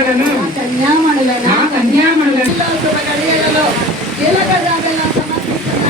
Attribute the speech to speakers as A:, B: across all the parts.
A: కన్యాపుత్రికలను
B: కన్యామణులను
A: నా కన్యామణులను.
B: శుభగడియలలో కీలక జాబిలా సమర్పిస్తున్న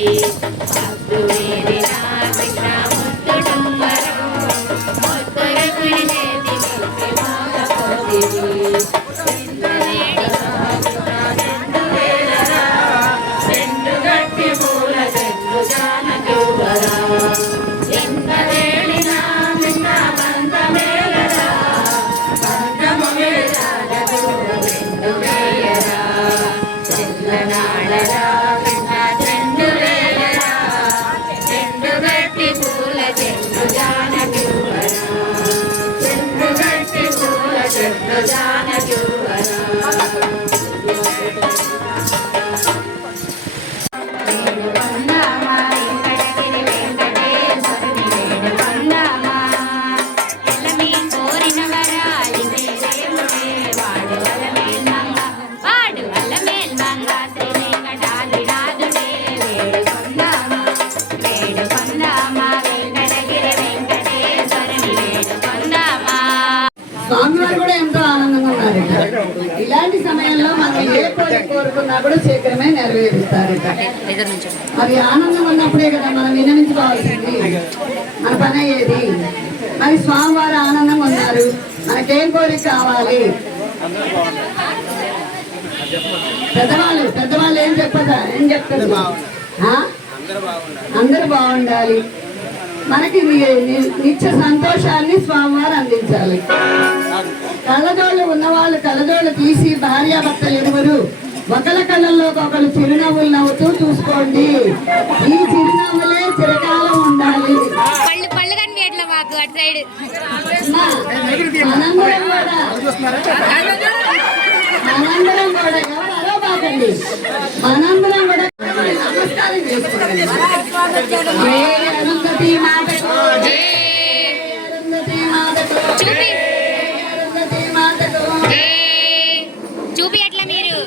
B: আদুরে ఇలాంటి సమయంలో మనం ఏ కోరిక కోరుకున్నా కూడా శీఘ్రమే నెరవేరుస్తారట. మరి ఆనందం ఉన్నప్పుడే కదా మనం వినమించుకోవాల్సింది మన పని అయ్యేది. మరి స్వామివారు ఆనందంగా ఉన్నారు. మనకేం కోరిక కావాలి? పెద్దవాళ్ళు పెద్దవాళ్ళు ఏం చెప్పదా? ఏం చెప్తారు? అందరూ బాగుండాలి. మనకి నిత్య సంతోషాన్ని స్వామివారు అందించాలి. కళ్ళజోళ్ళు ఉన్నవాళ్ళు కళ్ళజోళ్ళు తీసి భార్యాభర్తలు ఇరువురు ఒకళ్ళ కళ్ళల్లో ఒకరు చిరునవ్వులు నవ్వుతూ చూసుకోండి. ఈ చిరునవ్వులే చిరకాలం ఉండాలి. మనందరం కూడా మనందరం కూడా ఎవరు అరవ బాకండి మనందరం కూడా నమస్కారం చేసుకోండి. అరుంధతి మాతకు జై. అరుంధతి మాతకు
C: చూపి.
B: అరుంధతి మాతకు
C: ఏ, చూపి అట్లా మీరు.